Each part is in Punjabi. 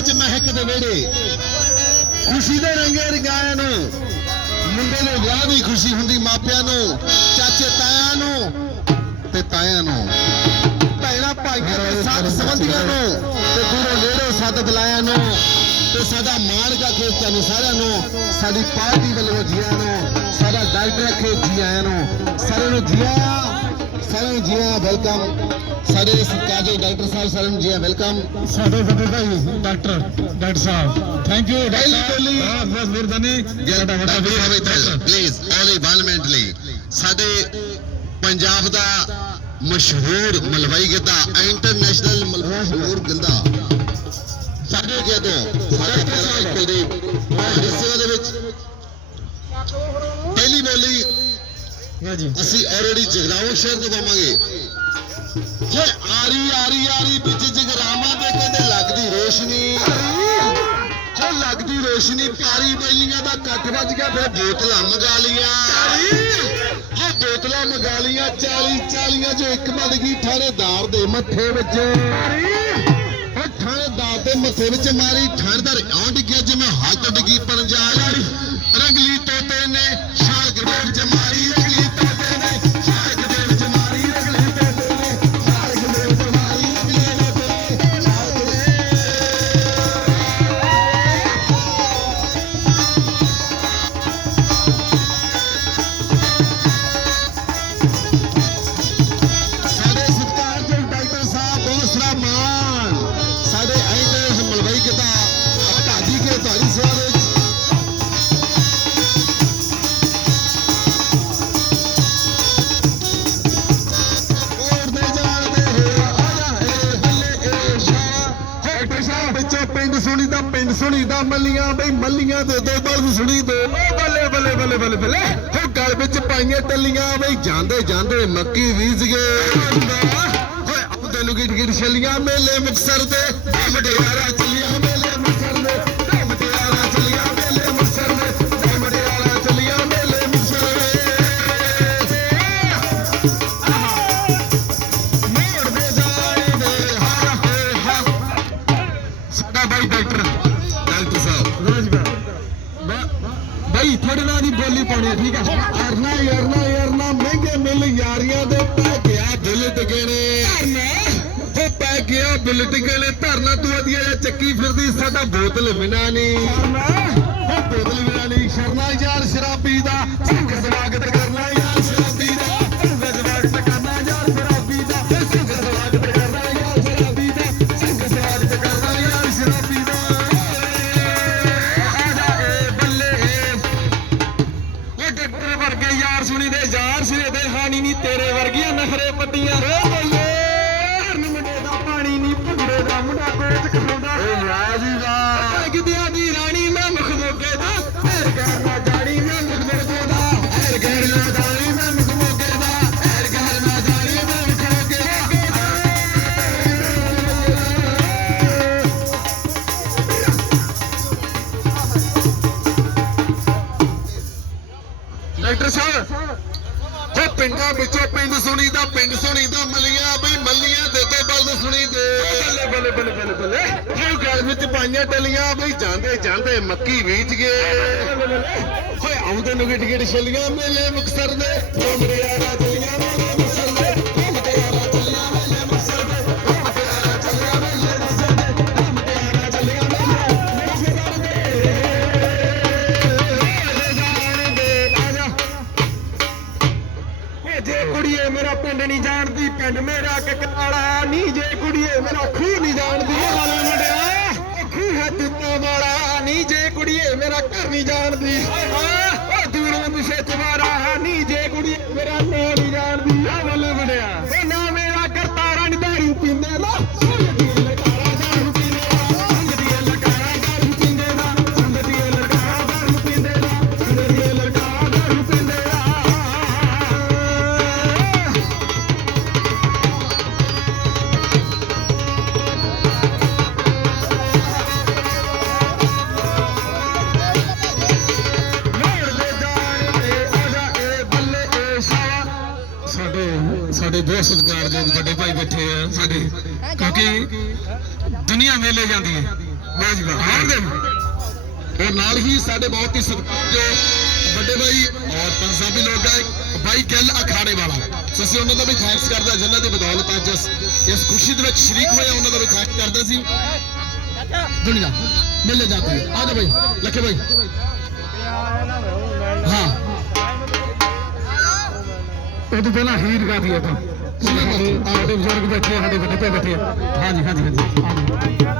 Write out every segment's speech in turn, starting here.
ਚ ਮਹਿਕ ਦੇ ਵਿਹੜੇ ਖੁਸ਼ੀ ਦੇ ਰੰਗੇ ਰੰਗਾਇਆ ਨੂੰ ਮੁੰਡੇ ਦੇ ਵਿਆਹ ਦੀ ਖੁਸ਼ੀ ਹੁੰਦੀ ਮਾਪਿਆਂ ਨੂੰ ਚਾਚੇ ਤਾਇਆਂ ਨੂੰ ਤੇ ਤਾਇਆਂ ਨੂੰ। ਭੈਣਾ ਭਾਈਆਂ ਦੇ ਸਾਥ ਸੰਬੰਧੀਆਂ ਨੂੰ ਤੇ ਦੂਰੋਂ ਨੇੜੇ ਸੱਦ ਬੁਲਾਇਆਂ ਨੂੰ ਤੇ ਸਾਡਾ ਮਾਣਕਾ ਖੇਤਾਂ ਨੂੰ ਸਾਰਿਆਂ ਨੂੰ ਸਾਡੀ ਪਾਰਟੀ ਵੱਲੋਂ ਜੀ ਆਇਆਂ ਨੂੰ ਸਾਡਾ ਡਾਕਟਰ ਅਖੇ ਜੀ ਆਇਆਂ ਨੂੰ ਸਾਰਿਆਂ ਨੂੰ ਜੀ ਆਇਆਂ ਸਾਰਿਆਂ ਨੂੰ ਜੀ ਆਇਆਂ ਵੈਲਕਮ ਸਾਡੇ ਸਰਕਾਰ ਦੇ ਡਾਕਟਰ ਸਾਹਿਬ ਸਾਰਿਆਂ ਨੂੰ ਜੀ ਆਇਆਂ ਵੈਲਕਮ ਸਾਡੇ ਵੱਡੇ ਭਾਈ ਡਾਕਟਰ ਡਾਕਟਰ ਸਾਹਿਬ। ਥੈਂਕ ਯੂ ਬੋਲੀ। ਹਾਂ ਬਹੁਤ ਮਿਹਰਬਾਨੀ। ਸਾਡਾ ਵੱਡਾ ਵੀਰ। ਪਲੀਜ਼ ਓਨਲੀ 1 ਮਿੰਟ ਲਈ ਸਾਡੇ ਪੰਜਾਬ ਦਾ ਮਸ਼ਹੂਰ ਮਲਵਈ ਗਿੱਧਾ ਇੰਟਰਨੈਸ਼ਨਲ ਮਸ਼ਹੂਰ ਗਿੱਧਾ। ਸਾਡੇ ਗਿੱਧਾ ਸਾਡੇ ਡਾਕਟਰ ਕੁਲਦੀਪ ਇਸ ਸੇਵਾ ਦੇ ਵਿੱਚ। ਪਹਿਲੀ ਬੋਲੀ ਅਸੀਂ ਆਲਰੇਡੀ ਜਗਰਾਉਂ ਸ਼ਹਿਰ ਤੋਂ ਪਾਵਾਂਗੇ ਹੋਏ ਆਰੀ ਆਰੀ ਆਰੀ ਵਿੱਚ ਜਗਰਾਵਾਂ ਦੇ ਕਹਿੰਦੇ ਲੱਗਦੀ ਰੋਸ਼ਨੀ। ਹੋ ਲੱਗਦੀ ਰੋਸ਼ਨੀ ਪਿਆਰੀ ਬੈਲੀਆਂ ਦਾ ਕੱਟ ਵੱਜ ਗਿਆ ਫਿਰ ਬੋਤਲਾਂ ਮੰਗਾ ਲੀਆਂ ਹੋ ਬੋਤਲਾਂ ਮੰਗਾ ਲੀਆਂ 40 40 ਜੋ ਇੱਕ ਵੱਜ ਗਈ ਥਾਣੇਦਾਰ ਦੇ ਮੱਥੇ ਵਿੱਚ। ਹੋ ਥਾਣੇਦਾਰ ਦੇ ਮੱਥੇ ਵਿੱਚ ਮਾਰੀ ਥਾਣੇਦਾਰ ਆਉਂ ਡਿੱਗਿਆ ਜਿਵੇਂ ਹੱਥ ਡਿੱਗੀ ਪੰਜਾਲੀ ਰੰਗਲੀ ਤੋਤੇ ਨੇ ਸੁਣੀ ਦਾ ਪਿੰਡ ਸੁਣੀ ਦਾ ਮੱਲੀਆਂ ਬਈ ਮੱਲੀਆਂ ਦੇ ਦੋ ਬਲਦ ਸੁਣੀ ਦੋ। ਓ ਬੱਲੇ ਬੱਲੇ ਬੱਲੇ ਬੱਲੇ ਬੱਲੇ। ਹੋ ਗਲ ਵਿੱਚ ਪਾਈਆਂ ਟੱਲੀਆਂ ਬਈ ਜਾਂਦੇ ਜਾਂਦੇ ਮੱਕੀ ਬੀਜ ਗਏ ਹੋਏ ਆਪਦੇ ਨੂੰ ਗਿੱਟ ਗਿੱਟ ਛੱਲੀਆਂ ਮੇਲੇ ਮੁਕਸਰ ਦੇ ਮਟਿਆਰਾ ਚੱਲੀਆਂ ਠੀਕ ਹੈ। ਅਰਨਾ ਯਰਨਾ ਯਰਨਾ ਮਹਿੰਗੇ ਮਿਲ ਯਾਰੀਆਂ ਦੇ ਪੈ ਗਿਆ ਦਿਲ ਟਿਕਣੇ ਹੋ ਪੈ ਗਿਆ ਦਿਲ ਟਿਕਣੇ ਧਰਨਾ ਤੂੰ ਵਧੀਆ ਜਿਹਾ ਚੱਕੀ ਫਿਰਦੀ ਸਾਡਾ ਬੋਤਲ ਬਿਨਾ ਨਹੀਂ ਹੋ ਬੋਤਲ ਬਿਨਾ ਨਹੀਂ ਸ਼ਰਨਾ ਯਾਰ ਸ਼ਰਾਬੀ ਦਾ ਸਵਾਗਤ ਕਰਨਾ ਡਾਕਟਰ ਵਰਗੇ ਯਾਰ ਸੁਣੀ ਦੇ ਯਾਰ ਸਿਰੇ ਦੇ ਹਾਨੀ ਨਹੀਂ ਤੇਰੇ ਵਰਗੀਆਂ ਨਖਰੇ ਪੱਟੀਆਂ। ਰੋ ਬੱਲੇ ਹਰਨ ਮੁੰਡੇ ਦਾ ਪਾਣੀ ਨਹੀਂ ਭੁੰਡੇ ਦਾ ਮੁੰਡਾ ਕੋਚ ਖਲੋਦਾ ਓ ਵਾਹ ਜੀ ਵਾਹ ਗਿੱਦਿਆਂ ਦੀ ਰਾਣੀ ਮੈਂ ਮੁਖ ਮੋਗੇ ਦਾ। ਹੈਰ ਗੈਰ ਡਾਕਟਰ ਸਾਹਿਬ ਹੋ ਪਿੰਡਾਂ ਵਿੱਚੋਂ ਪਿੰਡ ਸੁਣੀ ਦਾ ਪਿੰਡ ਸੁਣੀ ਦਾ ਮੱਲੀਆਂ ਬਈ ਮੱਲੀਆਂ ਦੇ ਤੋਂ ਬਲਦ ਸੁਣੀ ਦੇ। ਬੱਲੇ ਬੱਲੇ ਬੱਲੇ ਬੱਲੇ ਬੱਲੇ। ਹੋ ਗਲ ਵਿੱਚ ਪਾਈਆਂ ਟਲੀਆਂ ਬਈ ਜਾਂਦੇ ਜਾਂਦੇ ਮੱਕੀ ਬੀਜ ਗਏ। ਹੋਏ ਆਉਂਦੇ ਨੂੰ ਗਿੱਟ ਗਿੱਟ ਛਲੀਆਂ ਮੇਲੇ ਮੁਕਸਰ ਦੇ। ਡੋਮਰੇ ਆਰਾ ਚਲੀਆਂ ਮੇਲੇ ਮੁਕਸਰ ਦੇ। ਆਰਾ ਚਲੀਆਂ। ਮੇਲੇ ਪਿੰਡ ਨਹੀਂ ਜਾਣਦੀ ਪਿੰਡ ਮੇਰਾ ਕਕਾਲਾ ਨਹੀਂ ਜੇ ਕੁੜੀਏ ਮੇਰਾ ਖੂਹ ਨਹੀਂ ਜਾਣਦੀ। ਇਹ ਵਾਲਾ ਮੁੰਡਿਆ। ਖੂਹ ਹੈ ਦਿੱਤਾ ਵਾਲਾ। ਨਹੀਂ ਜੇ ਕੁੜੀਏ ਮੇਰਾ ਘਰ ਨਹੀਂ ਜਾਣਦੀ। ਉਹ ਦੂਰੋਂ ਪਿਛੇ ਤੁਹਾਰਾ ਨਹੀਂ ਜੇ ਕੁੜੀਏ ਮੇਰਾ ਸਾਡੇ ਬਹੁਤ ਸਤਿਕਾਰਯੋਗ ਵੱਡੇ ਭਾਈ ਬੈਠੇ ਆ ਸਾਡੇ। ਕਿਉਂਕਿ ਦੁਨੀਆ ਮੇਲੇ ਜਾਂਦੀ ਹੈ। ਵਾਹ ਜੀ ਵਾਹ ਆਉਣ ਦੇ ਔਰ ਨਾਲ ਹੀ ਸਾਡੇ ਬਹੁਤ ਹੀ ਸਤਿਕਾਰਯੋਗ ਵੱਡੇ ਭਾਈ ਔਰ ਪੰਜਾਬੀ ਲੋਕ ਗਾਇਕ ਭਾਈ ਗਿੱਲ ਅਖਾੜੇ ਵਾਲਾ। ਸੋ ਅਸੀਂ ਉਹਨਾਂ ਦਾ ਵੀ ਥੈਂਕਸ ਕਰਦਾ ਜਿਨ੍ਹਾਂ ਦੀ ਬਦੌਲਤ ਅੱਜ ਇਸ ਖੁਸ਼ੀ ਦੇ ਵਿੱਚ ਸ਼ਰੀਕ ਹੋਏ ਉਹਨਾਂ ਦਾ ਵੀ ਥੈਂਕ ਕਰਦਾ ਸੀ। ਦੁਨੀਆ, ਮਿਲ ਜਾਤੀ ਹੈ। ਆ ਜਾ ਭਾਈ, ਲੱਖੇ ਭਾਈ। ਹਾਂ। ਉਹ ਤੋਂ ਪਹਿਲਾਂ ਹੀਰ ਗਾਦੀ ਆਪਾਂ ਸਾਡੇ ਬਜ਼ੁਰਗ ਬੈਠੇ ਆ, ਸਾਡੇ ਵੱਡੇ ਭੈ ਬੈਠੇ ਆ। ਹਾਂਜੀ ਹਾਂਜੀ ਹਾਂਜੀ।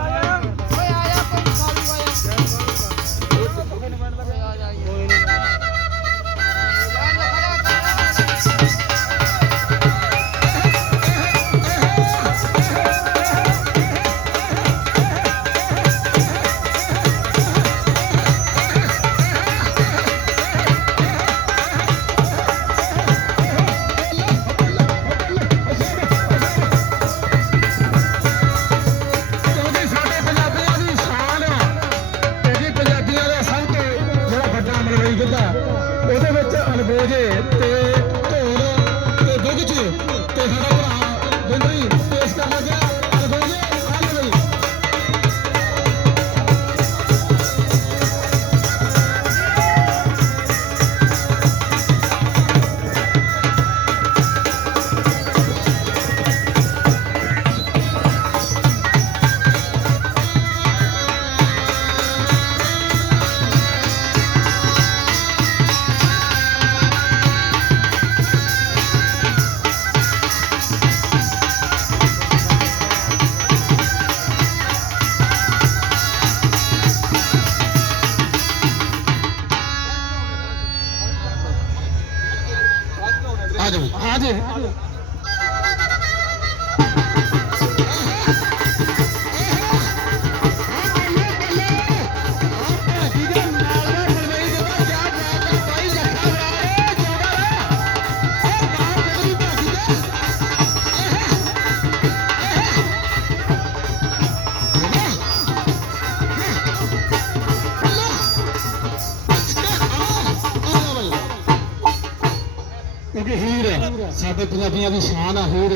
ਸਾਡੇ ਪੰਜਾਬੀਆਂ ਦੀ ਸ਼ਾਨ ਆ ਹੋਰ।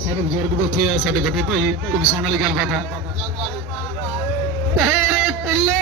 ਸਾਡੇ ਬਜ਼ੁਰਗ ਬੈਠੇ ਆ, ਸਾਡੇ ਵੱਡੇ ਭਾਈ ਕੋਈ ਸੁਣਨ ਵਾਲੀ ਗੱਲਬਾਤ ਆ। ਤੇਰੇ ਪਿੱਲੇ